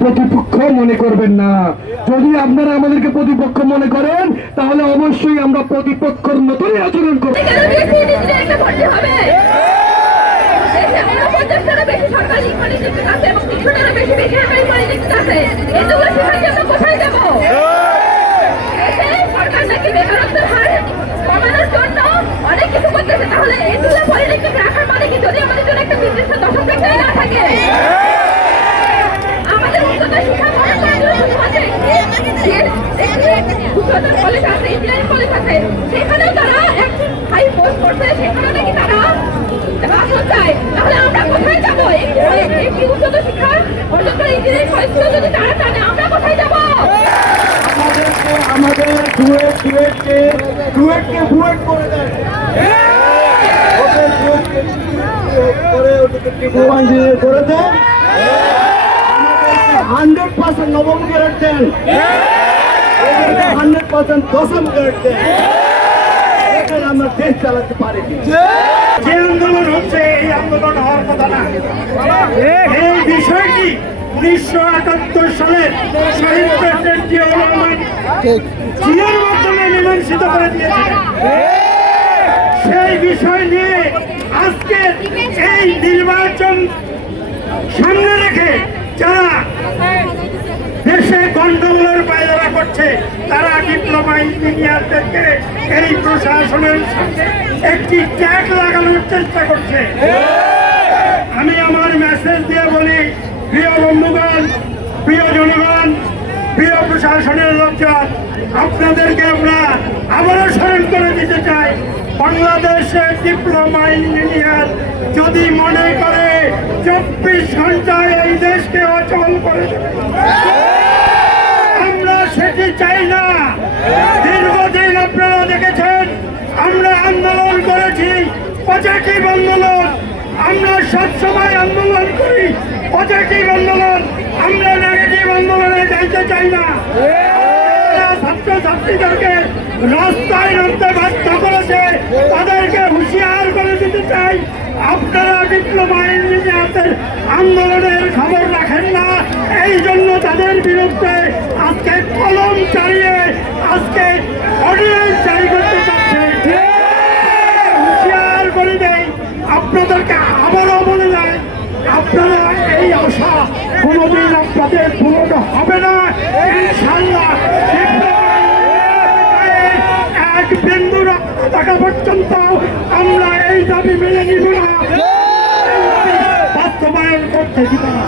প্রতিপক্ষ মনে করবেন না। যদি আপনারা আমাদেরকে প্রতিপক্ষ মনে করেন তাহলে অবশ্যই আমরা প্রতিপক্ষের মতোই আচরণ করব। অনেক কিছু করতেছে, তাহলে এগুলো পলিটিক্স রাখার মানে কি যদি আমাদের জন্য একটা নির্দিষ্ট দশম সেক্টরে না থাকে? আমাদের উচ্চতর শিক্ষা কলেজ আছে, ইঞ্জিনিয়ারিং কলেজ আছে, সেখানেও তারা হাই পোস্ট করছে, সেখানেও নাকি তারা আসন চায়। তাহলে আমরা কোথায় যাবো? একটি উচ্চতর শিক্ষা অর্জন করে ইঞ্জিনিয়ারিং কলেজগুলো যদি তারা টানে, আমরা কোথায় যাবো? আমাদের ডুয়েটকে বুয়েট করে দেন, করে দেন, 100% নবম গ্রেড দেন, 100% দশম গ্রেড দেন, আমরা দেশ চালাতে পারি। যে আন্দোলন হচ্ছে এই আন্দোলন হওয়ার কথা না। এই বিষয়টি 1971 সালের শহীদ প্রেসিডেন্ট জিয়াউর রহমান জিয়ার মাধ্যমে মীমাংসিত করে দিয়েছিলেন। সেই বিষয় নিয়ে আজকে এই নির্বাচন সামনে রেখে যারা দেশে গন্ডগোলের পায়রা করছে, তারা ডিপ্লোমা ইঞ্জিনিয়ারদেরকে এই প্রশাসনের সাথে একটি ট্যাগ লাগানোর চেষ্টা করছে। আমি আমার মেসেজ দিয়ে বলি, প্রিয় বন্ধুগণ, প্রিয় জনগণ, প্রিয় প্রশাসনের লোকজন, আপনাদেরকে আমরা আবারও স্মরণ করে দিতে চাই, বাংলাদেশের ডিপ্লোমা ইঞ্জিনিয়ার যদি মনে করে 24 ঘন্টায় এই দেশকে অচল করে দেবে, আমরা সেটি চাই না। দীর্ঘদিন আপনারা দেখেছেন আমরা আন্দোলন করেছি, পজিটিভ আন্দোলন। আমরা সবসময় আন্দোলন করি পজিটিভ আন্দোলন, আমরা নেগেটিভ আন্দোলনে যাইতে চাই না। ছাত্রছাত্রীদেরকে রাস্তায় নামতে বাধ্য করেছে, তাদেরকে হুঁশিয়ার করে দিতে চাই, আপনারা ডিপ্লোমা ইঞ্জিনিয়ারদের আন্দোলনের খবর রাখেন না। এই জন্য তাদের বিরুদ্ধে আজকে কলম চালিয়ে আজকে অর্ডিন্যান্স জারি করতে চাচ্ছে। হুঁশিয়ার করে দেয়, আপনাদেরকে আবারও বলে দেয়, আপনারা এই আশা কোনোদিন আপনাদের পূরণ হবে না ইনশাআল্লাহ। এক বিন্দু রক্ত থাকা পর্যন্ত আমরা এই দাবি মেনে নিব না, বাস্তবায়ন করতে দিব না।